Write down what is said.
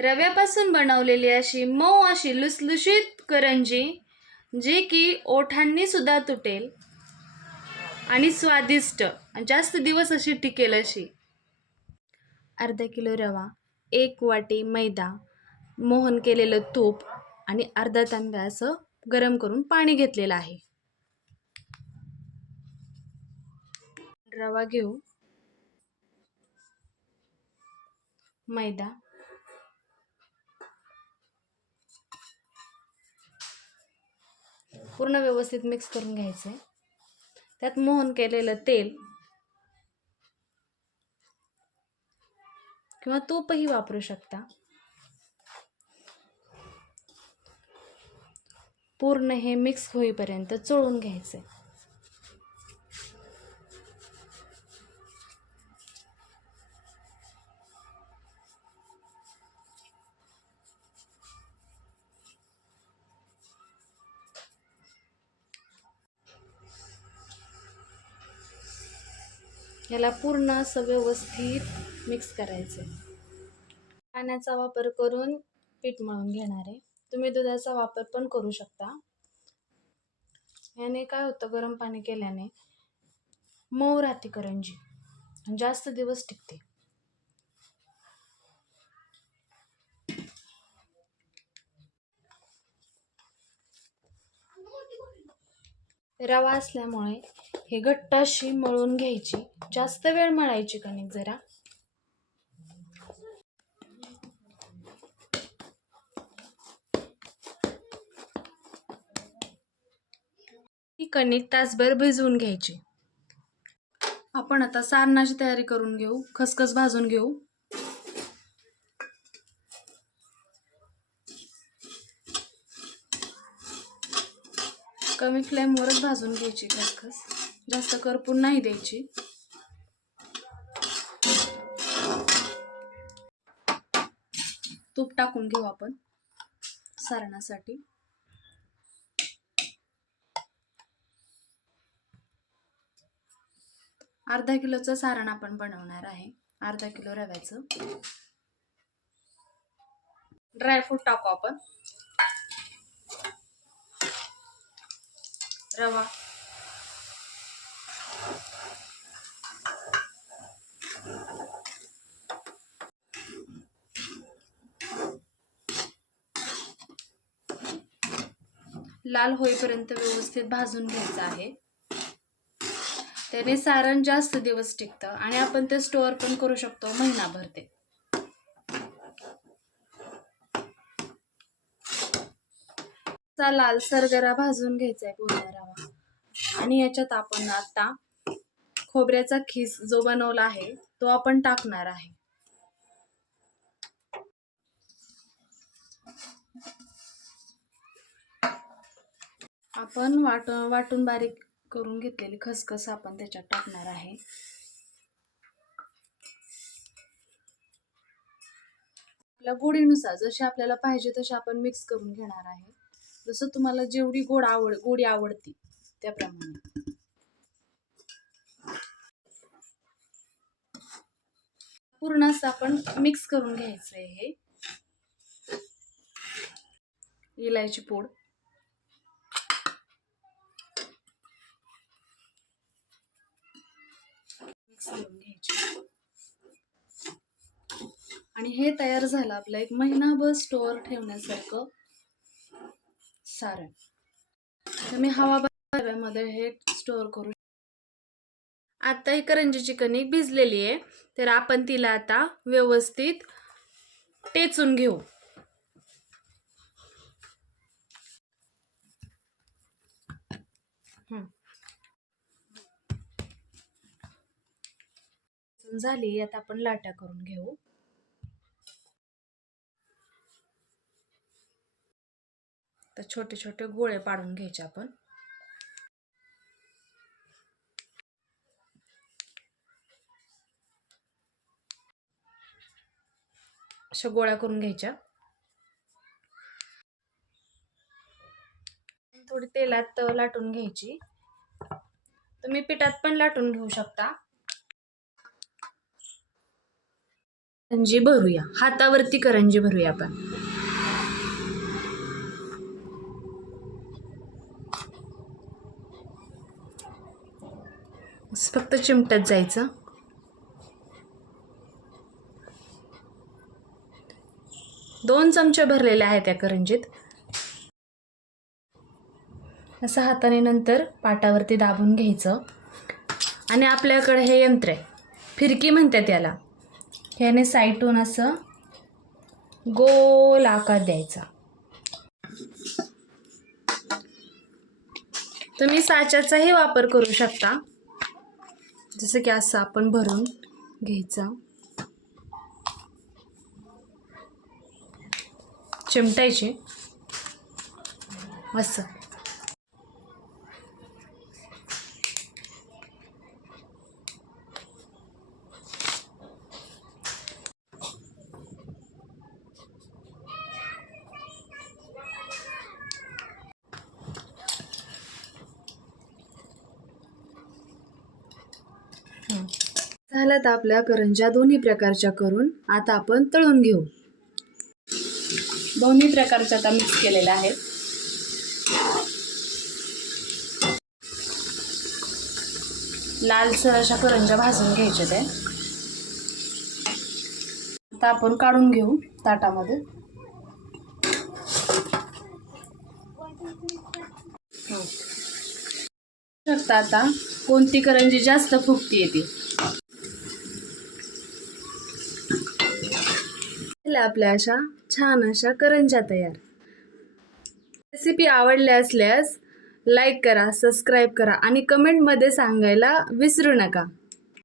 रव्यापासून बनवलेली अशी मऊ अशी लुसलुशीत करंजी जी की ओठांनी सुद्धा तुटेल आणि स्वादिष्ट जास्त दिवस अशी टिकेल अशी. अर्धा किलो रवा एक वाटी मैदा मोहन केलेलं तूप आणि अर्धा तांब्या असं गरम करून पाणी घेतलेलं आहे. रवा घेऊ. मैदा पूर्ण व्यवस्थित मिक्स करून घ्यायचं आहे त्यात मोहन केलेलं तेल. किंवा तूपही वापरू शकता. पूर्ण हे मिक्स होईपर्यंत चोळून घ्यायचं आहे ह्याला पूर्ण असं व्यवस्थित मिक्स करायचं आहे पाण्याचा वापर करून पीठ मळून घेणार आहे. तुम्ही दुधाचा वापर पण करू शकता. याने काय होतं गरम पाणी केल्याने मऊ राहते करंजी जास्त दिवस टिकते. रवा असल्यामुळे हे घट्ट अशी मळून घ्यायची. जास्त वेळ मळायची कणिक जरा? ही कणिक तासभर भिजवून घ्यायची. आपण आता सारणाची तयारी करून घेऊ. खसखस भाजून घेऊ. कमी फ्लेमवरच भाजून घ्यायची खसखस. जास्त करपून नाही द्यायची. तूप टाकून घेऊ आपण सारणासाठी. अर्धा किलोचं सारण आपण बनवणार आहे. अर्धा किलो रव्याचं. ड्रायफ्रूट टाकू आपण. रवा. लाल होईपर्यंत व्यवस्थित भाजून घ्यायचं आहे. त्याने सारण जास्त दिवस टिकतं आणि आपण ते स्टोअर पण करू शकतो महिनाभर ते. लाल सरगरा भाजून घ्यायचा आहे पूर्ण. आणि याच्यात आपण आता खोबऱ्याचा खीस जो बनवला आहे तो आपण टाकणार आहे. आपण वाट वाटून बारीक करून घेतलेली खसखस आपण त्याच्यात टाकणार आहे. आपल्या गोडीनुसार जशी आपल्याला पाहिजे तशी आपण मिक्स करून घेणार आहे. जसं तुम्हाला जेवढी गोड आवड गोडी आवडती. त्याप्रमाणे. पूर्ण असं आपण मिक्स करून घ्यायचं आहे हे. इलायची पूड. मिक्स करून घ्यायची. आणि हे तयार झालं आपलं एक महिनाभर स्टोअर ठेवण्यासारखं सारण. तुम्ही हवा मध्ये हे स्टोअर करू आता ही करंजीची कणिक भिजलेली आहे. तर आपण तिला आता व्यवस्थित टेचून घेऊ. झाली आता आपण लाटा करून घेऊ. तर छोटे छोटे गोळे पाडून घ्यायचे आपण. अशा गोळ्या करून घ्यायच्या. थोडी तेलात लाटून घ्यायची. तुम्ही पिठात पण लाटून घेऊ शकता. करंजी भरूया. हातावरती करंजी भरूया आपण. फक्त चिमटत जायचं. दोन चमचे भरलेले आहेत त्या करंजीत. असं हाताने नंतर पाटावरती दाबून घ्यायचं. आणि आपल्याकडे हे यंत्र आहे. फिरकी म्हणतात याला. ह्याने साईटून असं गोल आकार द्यायचा. तुम्ही साच्याचाही वापर करू शकता. जसं की असं आपण भरून घ्यायचं. चिमटायचे. असं झाल्यात आपल्या करंज्या दोन्ही प्रकारच्या करून. आता आपण तळून घेऊ. दोन्ही प्रकारच्या आता मिक्स केलेल्या आहेत. लालसर अशा करंज्या भाजून घ्यायच्या ते. आता आपण काढून घेऊ ताटामध्ये. हो. शकता आता कोणती करंजी जास्त फुगती येते झाल्या आपल्या अशा छान अशा करंज्या तयार. रेसिपी आवडल्या असल्यास लाईक करा सबस्क्राईब करा आणि कमेंटमध्ये सांगायला विसरू नका.